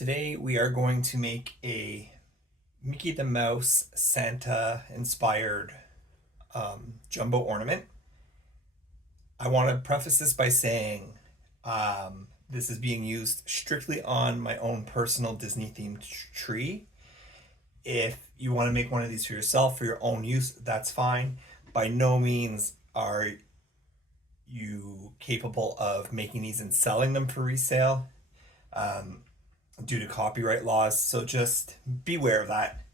Today we are going to make a Mickey the Mouse Santa inspired jumbo ornament. I want to preface this by saying this is being used strictly on my own personal Disney themed tree. If you want to make one of these for yourself for your own use, that's fine. By no means are you capable of making these and selling them for resale. Due to copyright laws. So just beware of that.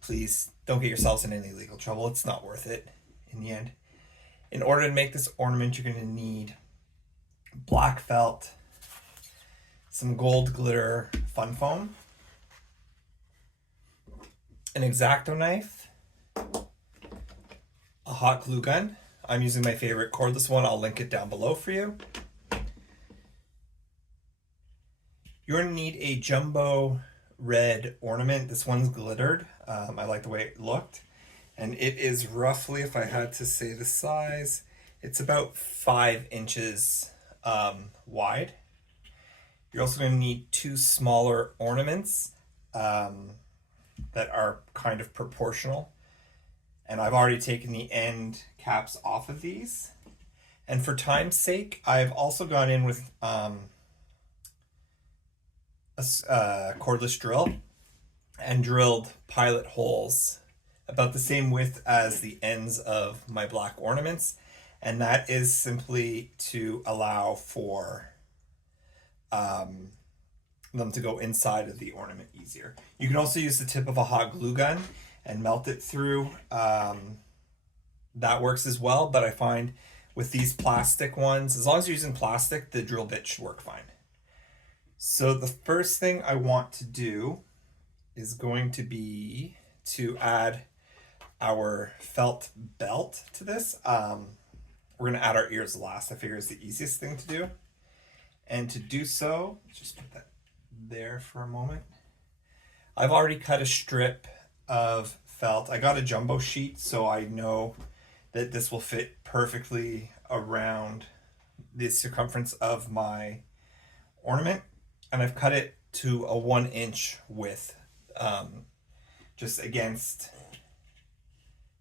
Please don't get yourselves in any legal trouble. It's not worth it in the end. In order to make this ornament, you're going to need black felt, some gold glitter fun foam, an X-Acto knife, a hot glue gun. I'm using my favorite cordless one. I'll link it down below for you. You're going to need a jumbo red ornament. This one's glittered. I like the way it looked. And it is roughly, if I had to say the size, it's about 5 inches wide. You're also going to need 2 smaller ornaments that are kind of proportional. And I've already taken the end caps off of these. And for time's sake, I've also gone in with a cordless drill and drilled pilot holes about the same width as the ends of my black ornaments, and that is simply to allow for them to go inside of the ornament easier. You can also use the tip of a hot glue gun and melt it through. That works as well, but I find with these plastic ones, as long as you're using plastic, the drill bit should work fine. So the first thing I want to do is going to be to add our felt belt to this. We're going to add our ears last. I figure it's the easiest thing to do. And to do so, just put that there for a moment. I've already cut a strip of felt. I got a jumbo sheet, so I know that this will fit perfectly around the circumference of my ornament. And I've cut it to a 1-inch width, just against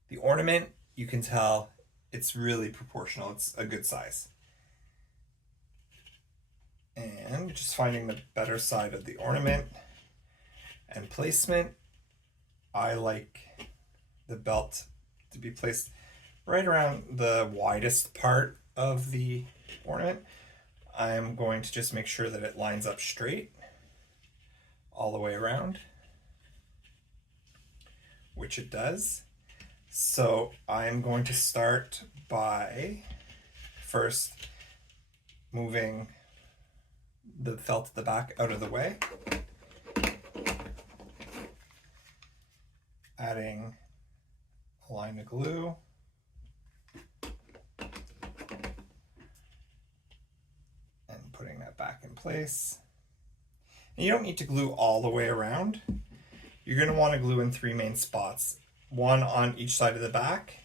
the ornament. You can tell it's really proportional. It's a good size. And just finding the better side of the ornament and placement. I like the belt to be placed right around the widest part of the ornament. I'm going to just make sure that it lines up straight all the way around, which it does. So I'm going to start by first moving the felt at the back out of the way, adding a line of glue, putting that back in place. And you don't need to glue all the way around. You're going to want to glue in 3 main spots, one on each side of the back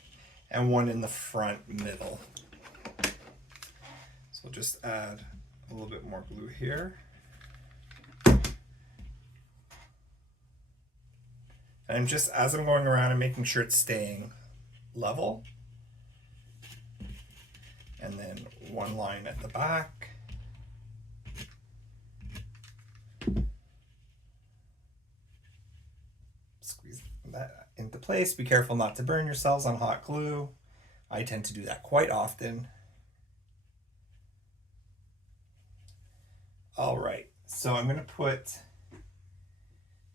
and one in the front middle. So we'll just add a little bit more glue here. And just as I'm going around and making sure it's staying level. And then one line at the back. Squeeze that into place. Be careful not to burn yourselves on hot glue. I tend to do that quite often. All right, so I'm going to put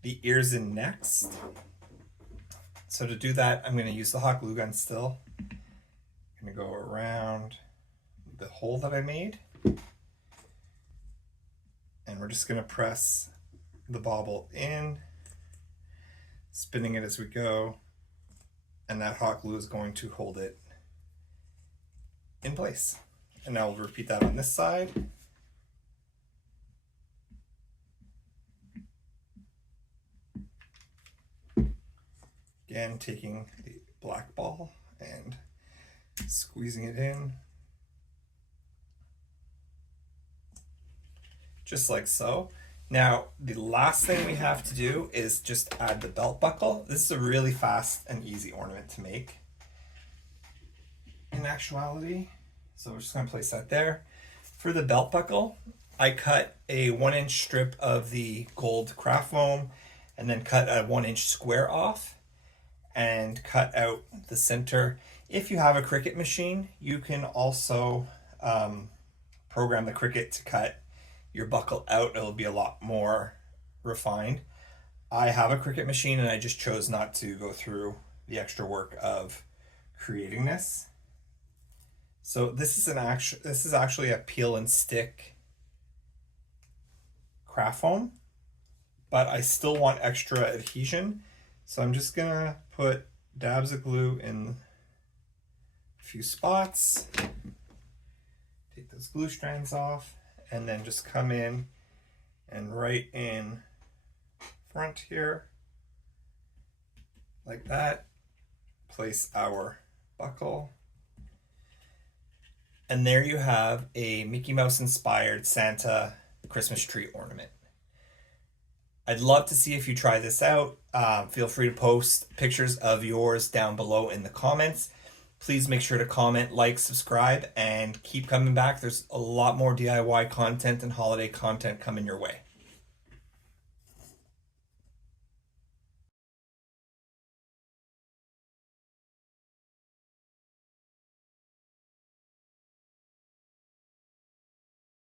the ears in next. So to do that, I'm going to use the hot glue gun still. I'm going to go around the hole that I made. And we're just going to press the bauble in, spinning it as we go, and that hot glue is going to hold it in place. And now we'll repeat that on this side. Again, taking the black ball and squeezing it in, just like so. Now, the last thing we have to do is just add the belt buckle. This is a really fast and easy ornament to make in actuality. So we're just going to place that there. For the belt buckle, I cut a 1-inch strip of the gold craft foam and then cut a 1-inch square off and cut out the center. If you have a Cricut machine, you can also program the Cricut to cut your buckle out. It'll be a lot more refined. I have a Cricut machine and I just chose not to go through the extra work of creating this. So this is actually a peel and stick craft foam, but I still want extra adhesion. So I'm just gonna put dabs of glue in a few spots, take those glue strands off, and then just come in and right in front here, like that, place our buckle. And there you have a Mickey Mouse inspired Santa Christmas tree ornament. I'd love to see if you try this out. Feel free to post pictures of yours down below in the comments. Please make sure to comment, like, subscribe, and keep coming back. There's a lot more DIY content and holiday content coming your way.